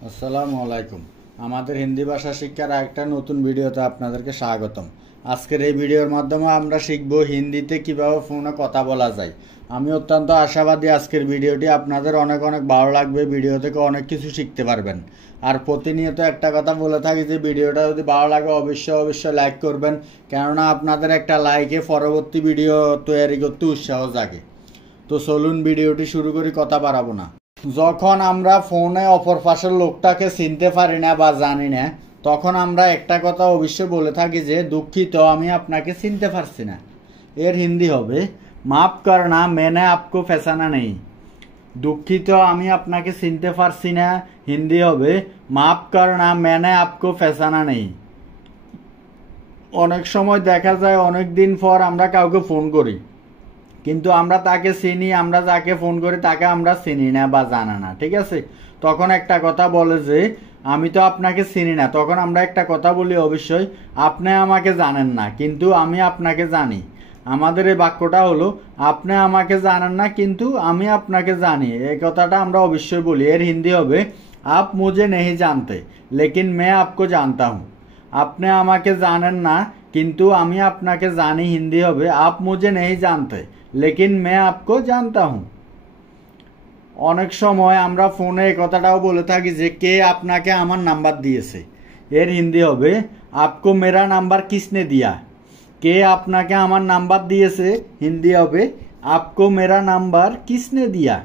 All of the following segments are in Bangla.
আসসালামু আলাইকুম। আমাদের হিন্দি ভাষা শিক্ষার একটা নতুন ভিডিওতে আপনাদেরকে স্বাগতম। আজকের এই ভিডিওর মাধ্যমে আমরা শিখব হিন্দিতে কিভাবে ফোনে কথা বলা যায়। আমি অত্যন্ত আশাবাদী আজকের ভিডিওটি আপনাদের অনেক অনেক ভালো লাগবে। ভিডিও থেকে অনেক কিছু শিখতে পারবেন। আর প্রতিনিয়ত একটা কথা বলে থাকি যে ভিডিওটা যদি ভালো লাগে অবশ্যই লাইক করবেন, কেননা আপনাদের একটা লাইকে পরবর্তী ভিডিও তৈরি করতে উৎসাহ জাগে। তো চলুন ভিডিওটি শুরু করি, কথা বাড়াবো না। যখন আমরা ফোনে অপর পাশের লোকটাকে চিনতে পারি না বা জানি না, তখন আমরা একটা কথা অবশ্যই বলে থাকি যে দুঃখিত, আমি আপনাকে চিনতে পারছি না। এর হিন্দি হবে মাফ করনা, मैंने आपको पहचाना नहीं। দুঃখিত, আমি আপনাকে চিনতে পারছি না। হিন্দি হবে মাফ করনা, मैंने आपको पहचाना नहीं। অনেক সময় দেখা যায় অনেক দিন পর আমরা কাউকে ফোন করি, কিন্তু আমরা তাকে চিনি, আমরা যাকে ফোন করি তাকে আমরা চিনি না বা জানা না, ঠিক আছে। তখন একটা কথা বলে যে আমি তো আপনাকে চিনি না, তখন আমরা একটা কথা বলি অবশ্যই, আপনি আমাকে জানেন না কিন্তু আমি আপনাকে জানি। আমাদের এই বাক্যটা হলো আপনি আমাকে জানেন না কিন্তু আমি আপনাকে জানি। এই কথাটা আমরা অবশ্যই বলি। এর হিন্দি হবে আপ মুঝে नहीं जानते लेकिन मैं आपको जानता हूँ। আপনি আমাকে জানেন না কিন্তু আমি আপনাকে জানি। হিন্দি হবে आप मुझे नहीं जानते लेकिन मैं आपको जानता हूँ। অনেক সময় আমরা ফোনে এই কথাটাও বলে থাকি যে কে আপনাকে আমার নাম্বার দিয়েছে। এর হিন্দি হবে आपको मेरा नंबर किसने दिया। কে আপনাকে আমার নাম্বার দিয়েছে, হিন্দি হবে आपको मेरा नंबर किसने दिया।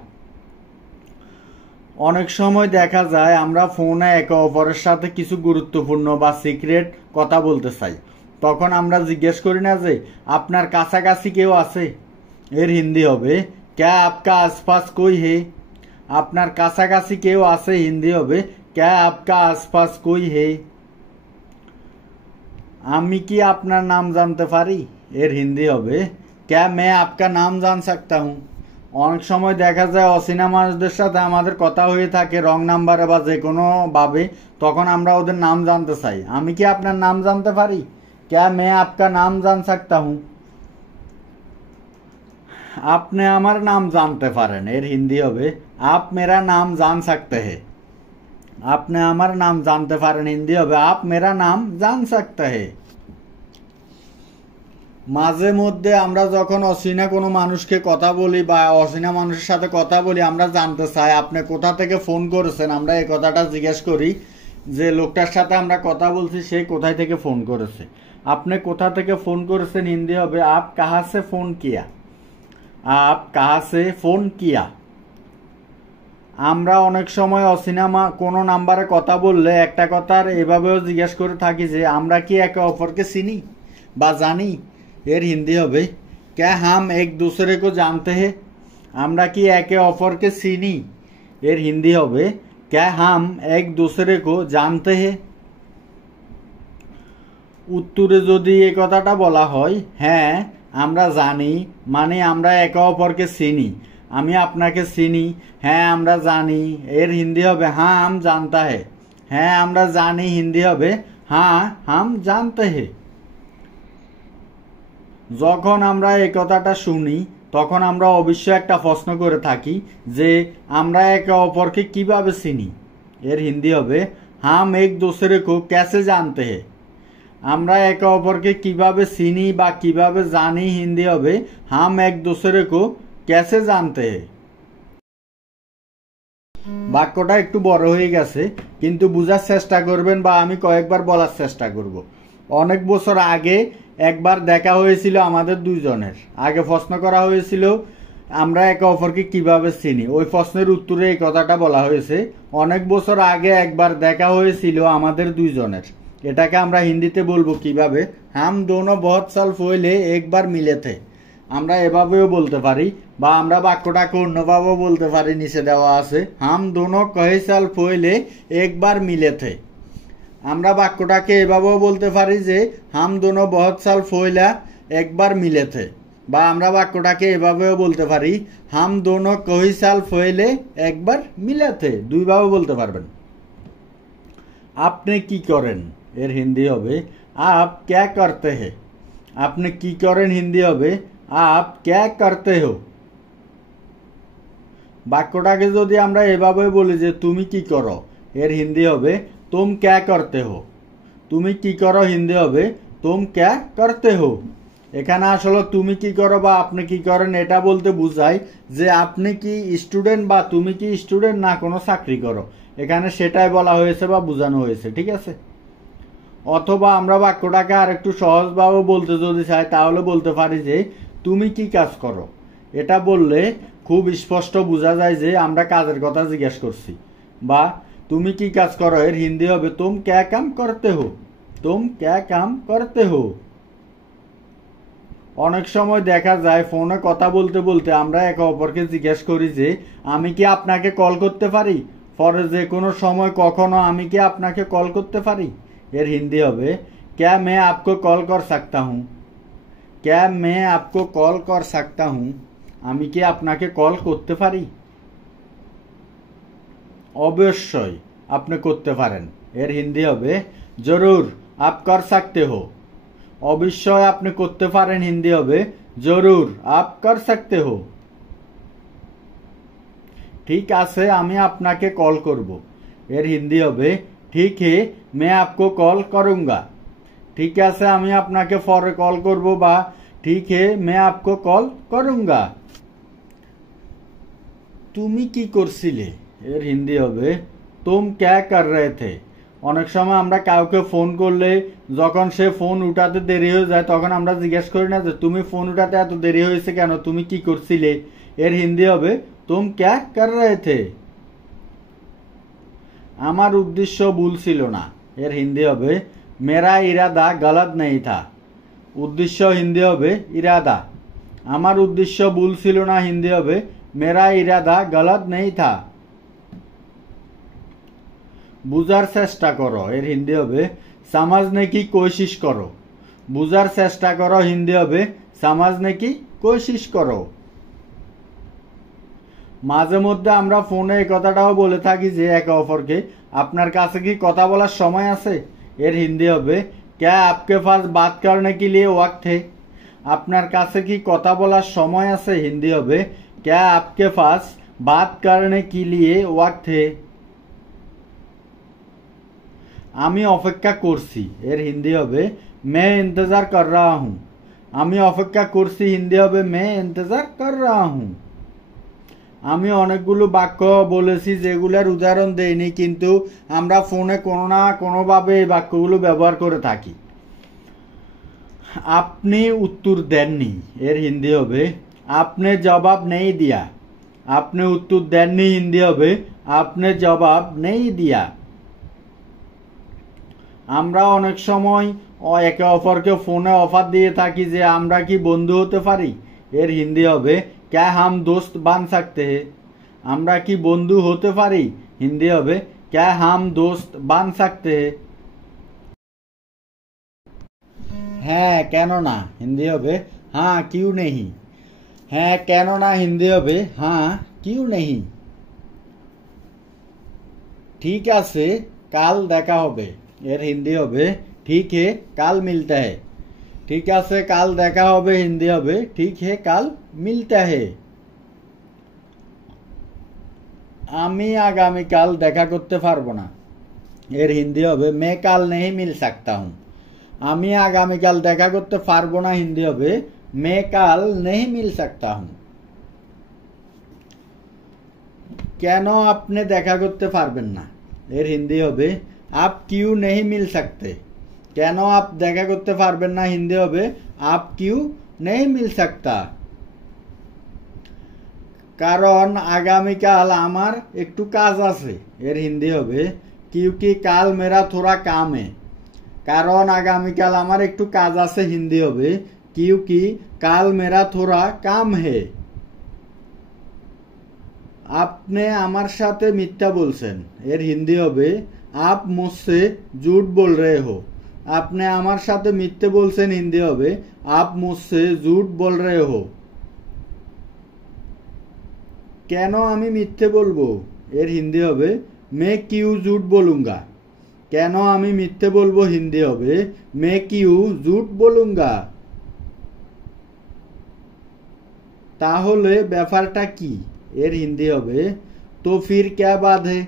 অনেক সময় দেখা যায় আমরা ফোনে একে অপরের সাথে কিছু গুরুত্বপূর্ণ বা সিক্রেট কথা বলতে চাই, তখন আমরা জিজ্ঞেস করি না যে আপনার কাছাকাছি কেউ আছে। এর হিন্দি হবে क्या आपका आसपास कोई है। আপনার কাছাকাছি কেউ আছে, হিন্দি হবে क्या आपका आसपास कोई है। আমি কি আপনার নাম জানতে পারি। এর হিন্দি হবে क्या मैं आपका नाम जान सकता हूँ। অনেক সময় দেখা যায় অচেনা মানুষদের সাথে আমাদের কথা হয়ে থাকে রং নাম্বারে বা যে কোনো ভাবে, তখন আমরা ওদের নাম জানতে চাই। আমি কি আপনার নাম জানতে পারি। क्या मैं आपका नाम जान सकता हूँ। আপনি আমার নাম জানতে পারেন। এর হিন্দি হবে आप मेरा नाम जान सकते हैं। আপনি আমার নাম জানতে পারেন, হিন্দি হবে आप मेरा नाम जान सकते हैं। মাঝে মধ্যে আমরা যখন অচেনা কোনো মানুষকে কথা বলি বা অচেনা মানুষের সাথে কথা বলি, আমরা জানতে চাই আপনি কোথা থেকে ফোন করেছেন। আমরা এই কথাটা জিজ্ঞেস করি যে লোকটার সাথে আমরা কথা বলছি সে কোথায় থেকে ফোন করেছে। আপনি কোথা থেকে ফোন করেছেন, হিন্দি হবে आप कहाँ से फोन किया। आप कहाँ से फोन किया। আমরা অনেক সময় অচেনা কোনো নাম্বারে কথা বললে একটা কথার এভাবেও জিজ্ঞেস করে থাকি যে আমরা কি একে অপরকে চিনি বা জানি। এর হিন্দি হবে क्या हम एक दूसरे को जानते हैं। আমরা কি একে অপরকে চিনি। এর হিন্দি হবে क्या हम एक दूसरे को जानते हैं। উত্তরে যদি এই কথাটা বলা হয় হ্যাঁ আমরা জানি, মানে আমরা একে অপরকে চিনি। আমি আপনাকে চিনি, হ্যাঁ আমরা জানি। এর হিন্দি হবে হ্যাঁ हम जानता है। হ্যাঁ আমরা জানি, হিন্দি হবে হ্যাঁ हम जानते हैं। যখন আমরা এই কথাটা শুনি তখন আমরা অবশ্যই একটা প্রশ্ন করে থাকি যে আমরা একে অপরকে কিভাবে চিনি। এর হিন্দি হবে हम एक दूसरे को कैसे जानते हैं। আমরা একে অপরকে কিভাবে চিনি বা কিভাবে জানি, হিন্দি হবে हम एक दूसरे को कैसे जानते हैं। বাক্যটা একটু বড় হয়ে গেছে, কিন্তু বুঝার চেষ্টা করবেন বা আমি কয়েকবার বলার চেষ্টা করব। অনেক বছর আগে একবার দেখা হয়েছিল আমাদের দুইজনের। আগে প্রশ্ন করা হয়েছিল আমরা একে অপরকে কিভাবে চিনি। ওই প্রশ্নের উত্তরে এই কথাটা বলা হয়েছে অনেক বছর আগে একবার দেখা হয়েছিল আমাদের দুইজনের। এটাকে আমরা হিন্দিতে বলবো কিভাবে, हम दोनों बहुत साल पहले एक बार मिले थे। আমরা এভাবেও বলতে পারি বা আমরা বাক্যটাকে অন্যভাবেও বলতে পারি, নিচে দেওয়া আছে हम दोनों कई साल पहले एक बार मिले थे। আমরা বাক্যটাকে এভাবেও বলতে পারি যে हम दोनों बहुत साल पहले एक बार मिले थे। বা আমরা বাক্যটাকে এভাবেও বলতে পারি हम दोनों कई साल पहले एक बार मिले थे। দুইভাবে বলতে পারবেন। আপনি কি করেন। এর হিন্দি হবে आप क्या करते हैं। আপনি কি করেন, হিন্দি হবে आप क्या करते हो। বাক্যটাকে যদি আমরা এভাবে বলি যে তুমি কি করো, এর হিন্দি হবে তুম ক্যা করতে হো। তুমি কি করো হিন্দি হবে তুম ক্যা করতে হো। এখানে আসলে তুমি কি করো বা আপনি কি করেন এটা বলতে বুঝায় যে আপনি কি স্টুডেন্ট বা তুমি কি স্টুডেন্ট না কোনো চাকরি করো, এখানে সেটাই বলা হয়েছে বা বোঝানো হয়েছে, ঠিক আছে। অথবা আমরা বাক্যটাকে আর একটু সহজভাবে বলতে যদি চাই তাহলে বলতে পারি যে তুমি কি কাজ করো। এটা বললে খুব স্পষ্ট বোঝা যায় যে আমরা কাজের কথা জিজ্ঞেস করছি। বা তুমি কি কাজ করো এর হিন্দি হবে তুম ক্যা কাম করতে হো। তুম ক্যা কাম করতে হো। অনেক সময় দেখা যায় ফোনে কথা বলতে বলতে আমরা একে অপরকে জিজ্ঞেস করি যে আমি কি আপনাকে কল করতে পারি, পরে যে কোনো সময় কখনো আমি কি আপনাকে কল করতে পারি। এর হিন্দি হবে क्या मैं आपको कॉल कर सकता हूँ। क्या मैं आपको कॉल कर सकता हूँ। আমি কি আপনাকে কল করতে পারি। অবশ্যই আপনি করতে পারেন। এর হিন্দি হবে জরুর आप कर सकते हो। অবশ্যই আপনি করতে পারেন হিন্দি হবে জরুর आप कर सकते हो। ঠিক আছে আমি আপনাকে কল করব। এর হিন্দি হবে ঠিক है मैं आपको कॉल करूंगा। ঠিক আছে আমি আপনাকে পরে কল করব বা ঠিক है मैं आपको कॉल करूंगा। তুমি কি করছিলে এর হিন্দি হবে तुम क्या कर रहे थे। অনেক সময় আমরা কাউকে ফোন করলে যখন সে ফোন উঠাতে দেরি হয়ে যায় তখন আমরা জিজ্ঞেস করি না যে তুমি ফোন উঠাতে এত দেরি হয়েছে কেন, তুমি কি করছিলে। এর হিন্দি হবে तुम क्या कर रहे थे। আমার উদ্দেশ্য ভুল ছিল না। এর হিন্দি হবে मेरा इरादा गलत नहीं था। উদ্দেশ্য হিন্দি হবে ইরাদা। আমার উদ্দেশ্য ভুল ছিল না হিন্দি হবে मेरा इरादा गलत नहीं था। বুঝার চেষ্টা করো এর হিন্দি হবে समझने की कोशिश करो। বুঝার চেষ্টা করো হিন্দি হবে समझने की कोशिश करो। মাঝে মধ্যে আমরা ফোনে এই কথাটাও বলে থাকি যে একে অপরকে আপনার কাছে কি কথা বলার সময় আছে। এর হিন্দি হবে क्या आपके पास बात करने के लिए वक्त है। আপনার কাছে কি কথা বলার সময় আছে হিন্দি হবে क्या आपके पास बात करने के लिए वक्त है। আমি অপেক্ষা করছি এর হিন্দি হবে मैं इंतजार कर रहा हूँ। আমি অপেক্ষা করছি হিন্দি হবে मैं इंतजार कर रहा हूँ। আমি অনেকগুলো বাক্য বলেছি যেগুলোর উদাহরণ দেইনি, কিন্তু আমরা ফোনে কোনো না কোনোভাবে এই বাক্যগুলো ব্যবহার করে থাকি। আপনি উত্তর দেননি এর হিন্দি হবে আপনি জবাব নেই দিয়া। আপনি উত্তর দেননি হিন্দি হবে আপনি জবাব নেই দিয়া। আমরা অনেক সময় একে অপরকে ফোনে অফার দিয়ে থাকি যে আমরা কি বন্ধু হতে পারি। এর হিন্দি হবে क्या हम दोस्त बन सकते हैं। আমরা কি বন্ধু হতে পারি হিন্দি হবে क्या हम दोस्त बन सकते हैं। হ্যাঁ কেন না হিন্দি হবে हाँ क्यों नहीं। হ্যাঁ কেন না হিন্দি হবে हाँ क्यों नहीं। ঠিক আছে কাল দেখা হবে এর হিন্দি হবে ठीक है কাল मिलता है। ঠিক আছে কাল দেখা হবে হিন্দি হবে ঠিক है কাল मिलता है। আমি আগামীকাল দেখা করতে পারবো না এর হিন্দি হবে मैं कल नहीं मिल सकता हूँ। আমি আগামীকাল দেখা করতে পারবো না হিন্দি হবে मैं कल नहीं मिल सकता हूँ। কেন আপনি দেখা করতে পারবেন না এর হিন্দি হবে आप क्यों नहीं मिल सकते। কেন आप দেখা করতে পারবেন না হিন্দি হবে आप क्यों नहीं मिल सकता। কারণ আগামীকাল আমার একটু কাজ আছে এর হিন্দি হবে क्योंकि কাল मेरा थोड़ा काम है। কারণ আগামীকাল আমার একটু কাজ আছে হিন্দি হবে क्योंकि কাল मेरा थोड़ा काम है। আপনি আমার সাথে মিথ্যা বলছেন এর হিন্দি হবে आप मुझसे झूठ बोल रहे हो। আপনি আমার সাথে মিথ্যে বলছেন হিন্দি হবে आप मुझसे झूठ बोल रहे हो। কেন আমি মিথ্যে বলবো এর হিন্দি হবে मैं क्यों झूठ बोलूंगा। কেন আমি মিথ্যে বলবো হিন্দি হবে मैं क्यों झूठ बोलूंगा। তাহলে ব্যাপারটা কি এর হিন্দি হবে तो फिर क्या बात है।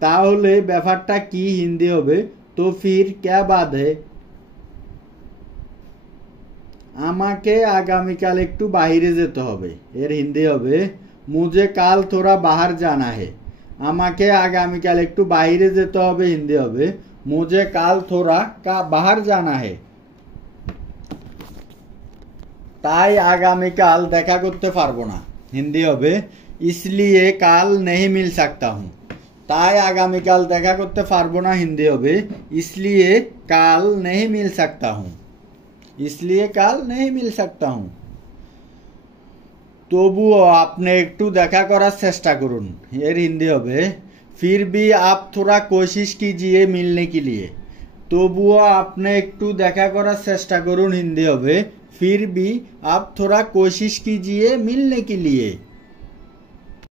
তাহলে ব্যাপারটা কি হিন্দি হবে? তো ফির ক্যা বাত হে? আমাকে আগামীকাল একটু বাইরে যেতে হবে, এর হিন্দি হবে মুঝে কাল থোড়া বাহার জানা হে। আমাকে আগামীকাল একটু বাইরে যেতে হবে, হিন্দি হবে মুঝে কাল থোড়া বাহার জানা হে। তাই আগামীকাল দেখা করতে পারবো না, হিন্দি হবে ইসলিয়ে কাল নেহি মিল সাকতা হুঁ। তাই আগামীকাল দেখা করতে পারবো না, হিন্দি হবে ইসলিয়ে কাল নেহি মিল সাকতা হুঁ। इसलिए কাল नहीं मिल सकता हूं। তবুও আপনি একটু দেখা করার চেষ্টা করুন, এর হিন্দি হবে फिर भी आप थोड़ा कोशिश कीजिए मिलने के लिए। তবুও আপনি একটু দেখা করার চেষ্টা করুন, হিন্দি হবে फिर भी आप थोड़ा कोशिश कीजिए मिलने के लिए।